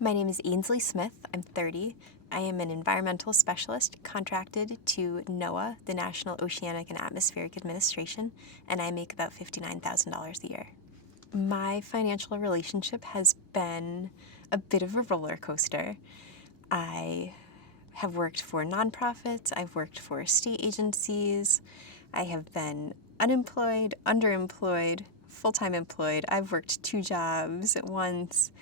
My name is Ainsley Smith. I'm 30. I am an environmental specialist contracted to NOAA, the National Oceanic and Atmospheric Administration, and I make about $59,000 a year. My financial relationship has been a bit of a roller coaster. I have worked for nonprofits, I've worked for state agencies, I have been unemployed, underemployed, full-time employed. I've worked 2 jobs at once.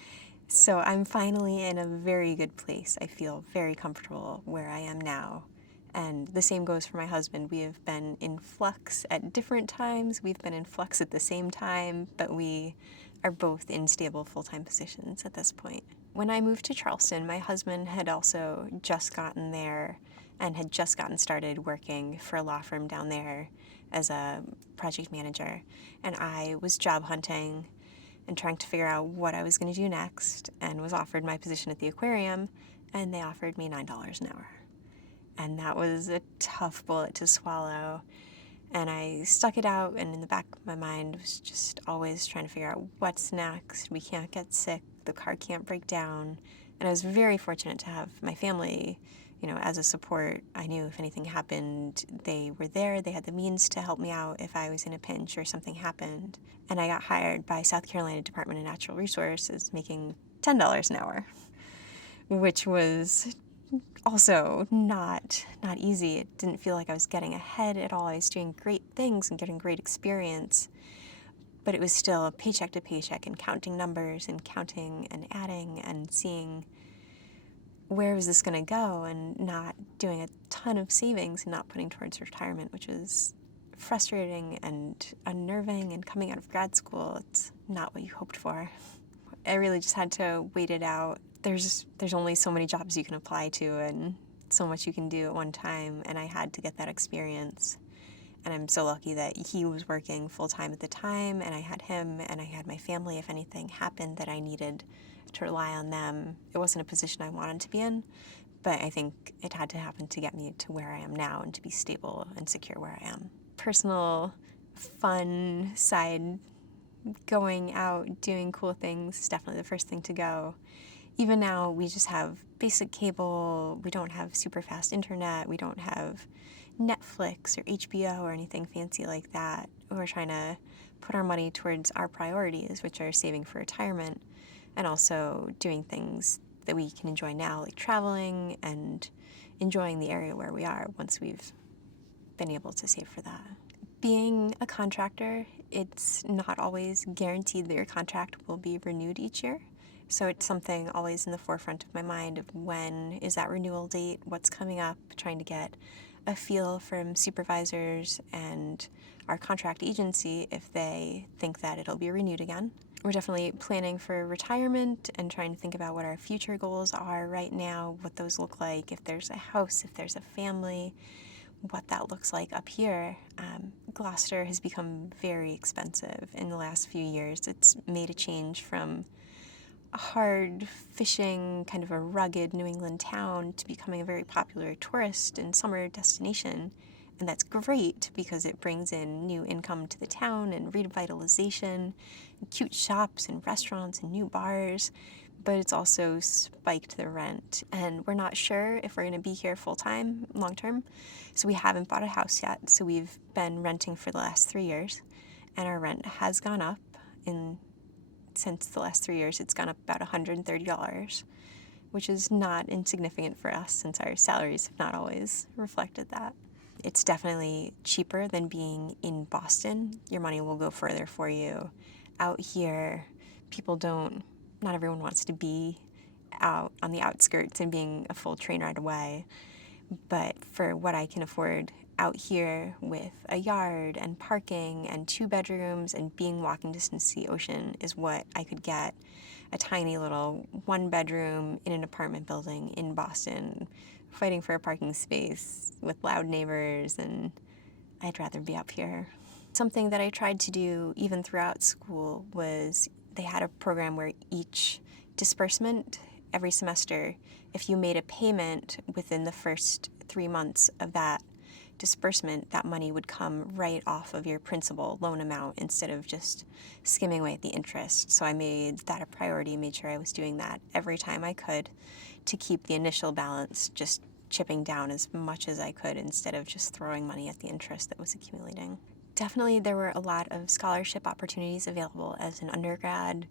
So I'm finally in a very good place. I feel very comfortable where I am now. And the same goes for my husband. We have been in flux at different times. We've been in flux at the same time, but we are both in stable full-time positions at this point. When I moved to Charleston, my husband had also just gotten there and had just gotten started working for a law firm down there as a project manager. And I was job hunting and trying to figure out what I was going to do next, and was offered my position at the aquarium, and they offered me $9 an hour. And that was a tough bullet to swallow, and I stuck it out, and in the back of my mind was just always trying to figure out what's next. We can't get sick, the car can't break down, and I was very fortunate to have my family, as a support. I knew if anything happened, they were there. They had the means to help me out if I was in a pinch or something happened. And I got hired by South Carolina Department of Natural Resources, making $10 an hour, which was also not easy. It didn't feel like I was getting ahead at all. I was doing great things and getting great experience, but it was still paycheck to paycheck and counting numbers and counting and adding and seeing where was this going to go, and not doing a ton of savings and not putting towards retirement, which was frustrating and unnerving. And coming out of grad school, it's not what you hoped for. I really just had to wait it out. There's only so many jobs you can apply to and so much you can do at one time, and I had to get that experience. And I'm so lucky that he was working full-time at the time, and I had him, and I had my family if anything happened that I needed to rely on them. It wasn't a position I wanted to be in, but I think it had to happen to get me to where I am now and to be stable and secure where I am. Personal, fun side, going out, doing cool things is definitely the first thing to go. Even now, we just have basic cable. We don't have super fast internet. We don't have Netflix or HBO or anything fancy like that. We're trying to put our money towards our priorities, which are saving for retirement, and also doing things that we can enjoy now, like traveling and enjoying the area where we are once we've been able to save for that. Being a contractor, it's not always guaranteed that your contract will be renewed each year. So it's something always in the forefront of my mind of when is that renewal date, what's coming up, trying to get a feel from supervisors and our contract agency if they think that it'll be renewed again. We're definitely planning for retirement and trying to think about what our future goals are right now, what those look like, if there's a house, if there's a family, what that looks like up here. Gloucester has become very expensive in the last few years. It's made a change from a hard fishing, kind of a rugged New England town to becoming a very popular tourist and summer destination. And that's great because it brings in new income to the town and revitalization, and cute shops and restaurants and new bars, but it's also spiked the rent. And we're not sure if we're going to be here full-time, long-term, so we haven't bought a house yet. So we've been renting for the last 3 years, and our rent has gone up. Since the last 3 years, it's gone up about $130, which is not insignificant for us since our salaries have not always reflected that. It's definitely cheaper than being in Boston. Your money will go further for you. Out here, not everyone wants to be out on the outskirts and being a full train ride away. But for what I can afford out here with a yard and parking and 2 bedrooms and being walking distance to the ocean is what I could get a tiny little 1 bedroom in an apartment building in Boston, fighting for a parking space with loud neighbors, and I'd rather be up here. Something that I tried to do even throughout school was they had a program where each disbursement every semester, if you made a payment within the first 3 months of that disbursement, that money would come right off of your principal loan amount instead of just skimming away at the interest. So I made that a priority, made sure I was doing that every time I could to keep the initial balance just chipping down as much as I could instead of just throwing money at the interest that was accumulating. Definitely, there were a lot of scholarship opportunities available as an undergrad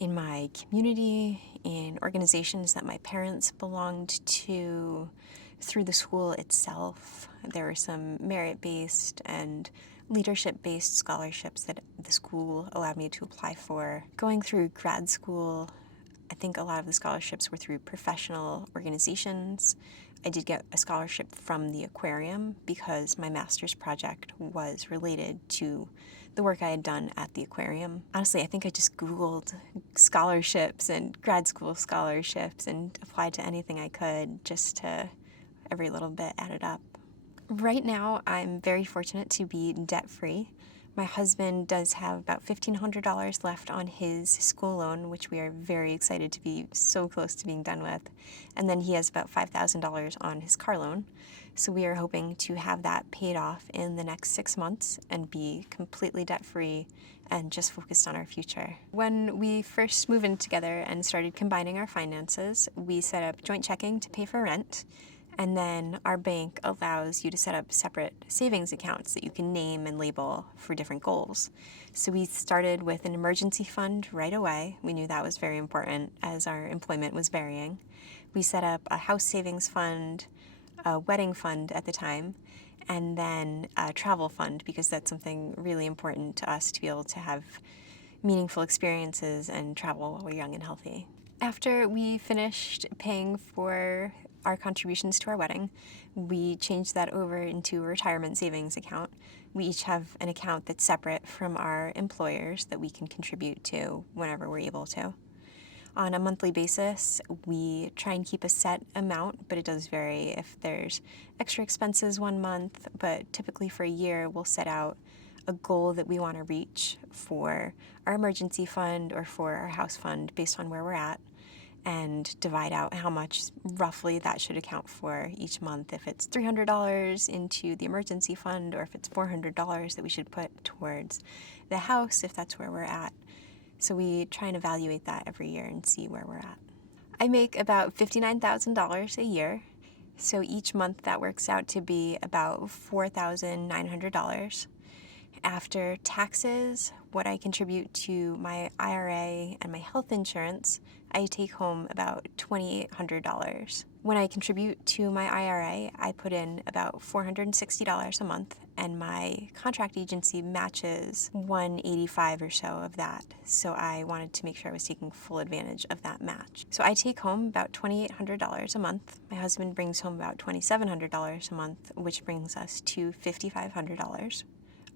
in my community, in organizations that my parents belonged to, through the school itself. There were some merit-based and leadership-based scholarships that the school allowed me to apply for. Going through grad school, I think a lot of the scholarships were through professional organizations. I did get a scholarship from the aquarium because my master's project was related to the work I had done at the aquarium. Honestly, I think I just Googled scholarships and grad school scholarships and applied to anything I could, just to every little bit added up. Right now, I'm very fortunate to be debt-free. My husband does have about $1,500 left on his school loan, which we are very excited to be so close to being done with. And then he has about $5,000 on his car loan. So we are hoping to have that paid off in the next 6 months and be completely debt-free and just focused on our future. When we first moved in together and started combining our finances, we set up joint checking to pay for rent. And then our bank allows you to set up separate savings accounts that you can name and label for different goals. So we started with an emergency fund right away. We knew that was very important as our employment was varying. We set up a house savings fund, a wedding fund at the time, and then a travel fund because that's something really important to us to be able to have meaningful experiences and travel while we're young and healthy. After we finished paying for our contributions to our wedding, we changed that over into a retirement savings account. We each have an account that's separate from our employers that we can contribute to whenever we're able to. On a monthly basis, we try and keep a set amount, but it does vary if there's extra expenses one month, but typically for a year, we'll set out a goal that we want to reach for our emergency fund or for our house fund based on where we're at, and divide out how much roughly that should account for each month. If it's $300 into the emergency fund, or if it's $400 that we should put towards the house, if that's where we're at. So we try and evaluate that every year and see where we're at. I make about $59,000 a year, so each month that works out to be about $4,900. After taxes, what I contribute to my IRA and my health insurance, I take home about $2,800. When I contribute to my IRA, I put in about $460 a month, and my contract agency matches $185 or so of that. So I wanted to make sure I was taking full advantage of that match. So I take home about $2,800 a month. My husband brings home about $2,700 a month, which brings us to $5,500.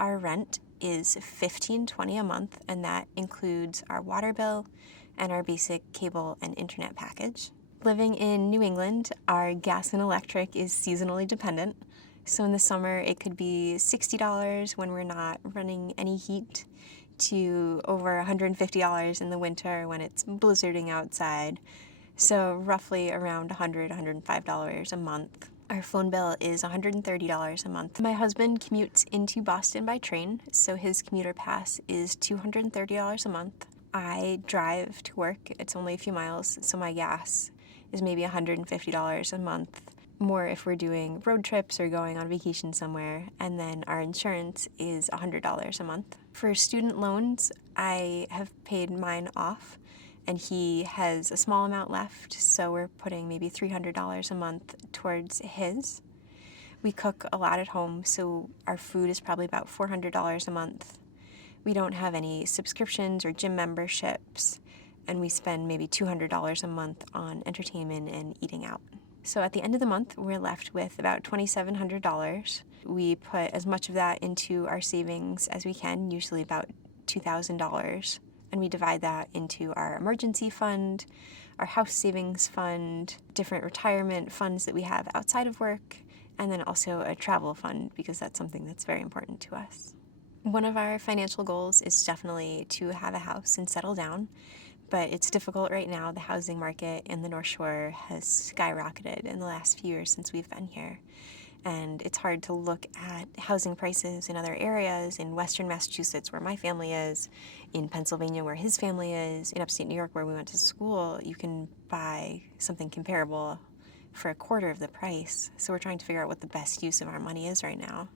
Our rent is $1,520 a month, and that includes our water bill and our basic cable and internet package. Living in New England, our gas and electric is seasonally dependent. So in the summer, it could be $60 when we're not running any heat, to over $150 in the winter when it's blizzarding outside. So roughly around $100, $105 a month. Our phone bill is $130 a month. My husband commutes into Boston by train, so his commuter pass is $230 a month. I drive to work. It's only a few miles, so my gas is maybe $150 a month. More if we're doing road trips or going on vacation somewhere. And then our insurance is $100 a month. For student loans, I have paid mine off, and he has a small amount left, so we're putting maybe $300 a month towards his. We cook a lot at home, so our food is probably about $400 a month. We don't have any subscriptions or gym memberships, and we spend maybe $200 a month on entertainment and eating out. So at the end of the month, we're left with about $2,700. We put as much of that into our savings as we can, usually about $2,000. And we divide that into our emergency fund, our house savings fund, different retirement funds that we have outside of work, and then also a travel fund because that's something that's very important to us. One of our financial goals is definitely to have a house and settle down, but it's difficult right now. The housing market in the North Shore has skyrocketed in the last few years since we've been here. And it's hard to look at housing prices in other areas, in Western Massachusetts, where my family is, in Pennsylvania, where his family is, in upstate New York, where we went to school. You can buy something comparable for a quarter of the price. So we're trying to figure out what the best use of our money is right now.